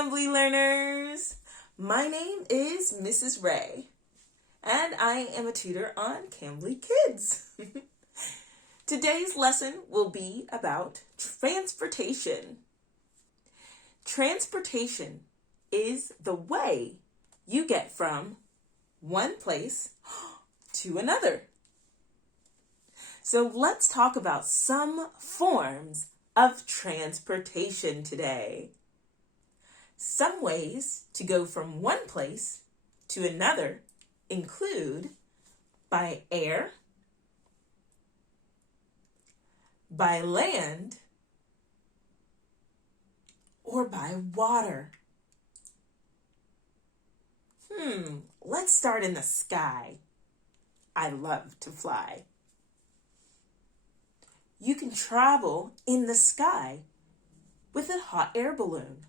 Cambly learners! My name is Mrs. Ray, and I am a tutor on Cambly Kids. Today's lesson will be about transportation. Transportation is the way you get from one place to another. So let's talk about some forms of transportation today. Some ways to go from one place to another include by air, by land, or by water. Let's start in the sky. I love to fly. You can travel in the sky with a hot air balloon.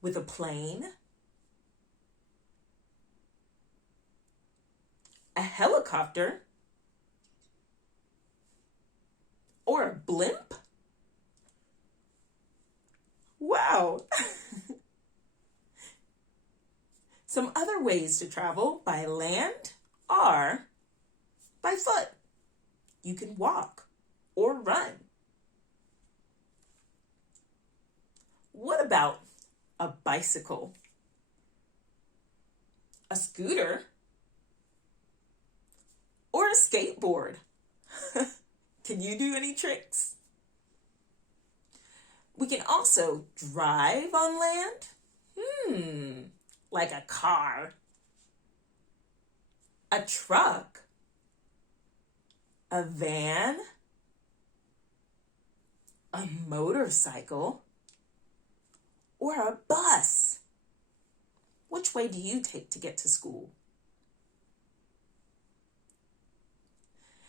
With a plane, a helicopter, or a blimp? Wow! Some other ways to travel by land are by foot. You can walk or run. What about a bicycle, a scooter, or a skateboard? Can you do any tricks? We can also drive on land. Like a car, a truck, a van, a motorcycle, or a bus. Which way do you take to get to school?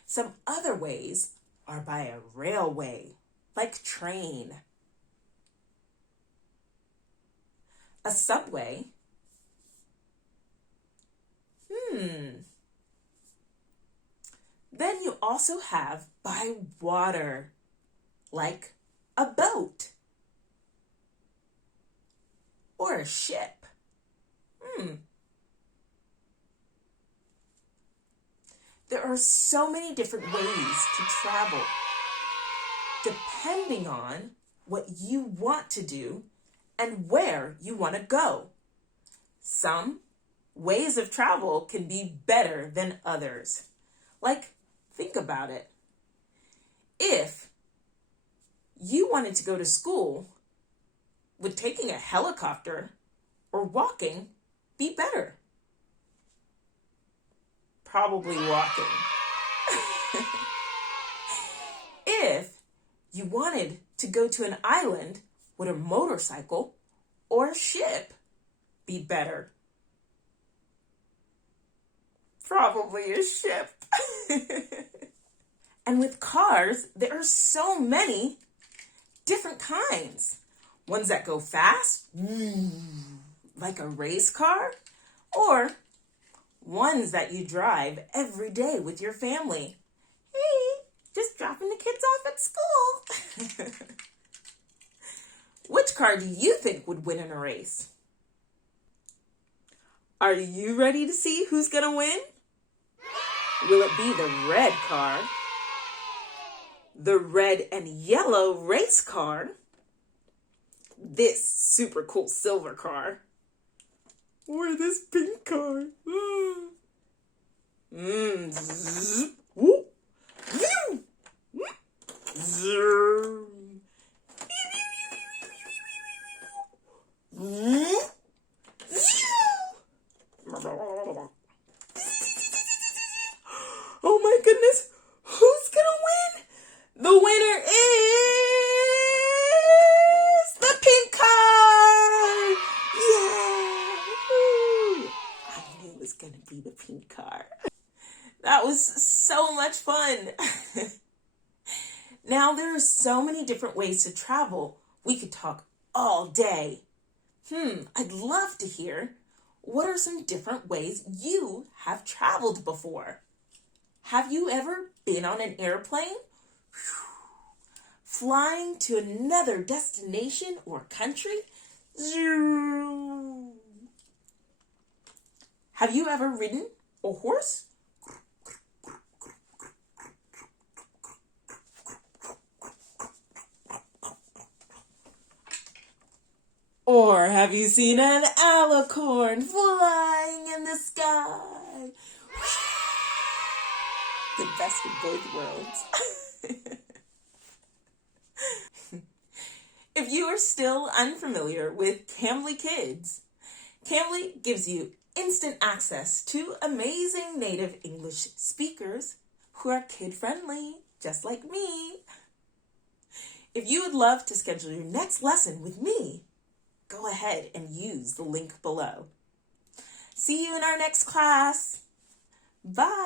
Some other ways are by a railway, like train, a subway, Then you also have by water, like a boat or a ship. There are so many different ways to travel, depending on what you want to do and where you want to go. Some ways of travel can be better than others. Like, think about it. If you wanted to go to school, would taking a helicopter or walking be better? Probably walking. If you wanted to go to an island, would a motorcycle or a ship be better? Probably a ship. And with cars, there are so many different kinds. Ones that go fast, like a race car, or ones that you drive every day with your family. Hey, just dropping the kids off at school. Which car do you think would win in a race? Are you ready to see who's gonna win? Will it be the red car, the red and yellow race car, this super cool silver car, or this pink car? Zzz, whoop, zoom, zoom. Oh my goodness, who's gonna win? The winner is the pink car! Yeah! I knew it was gonna be the pink car. That was so much fun. Now there are so many different ways to travel. We could talk all day. I'd love to hear, what are some different ways you have traveled before? Have you ever been on an airplane? flying to another destination or country. Zoom. Have you ever ridden a horse? Or have you seen an alicorn flying in the sky? The best of both worlds. If you are still unfamiliar with Cambly Kids, Cambly gives you instant access to amazing native English speakers who are kid-friendly, just like me. If you would love to schedule your next lesson with me, go ahead and use the link below. See you in our next class. Bye.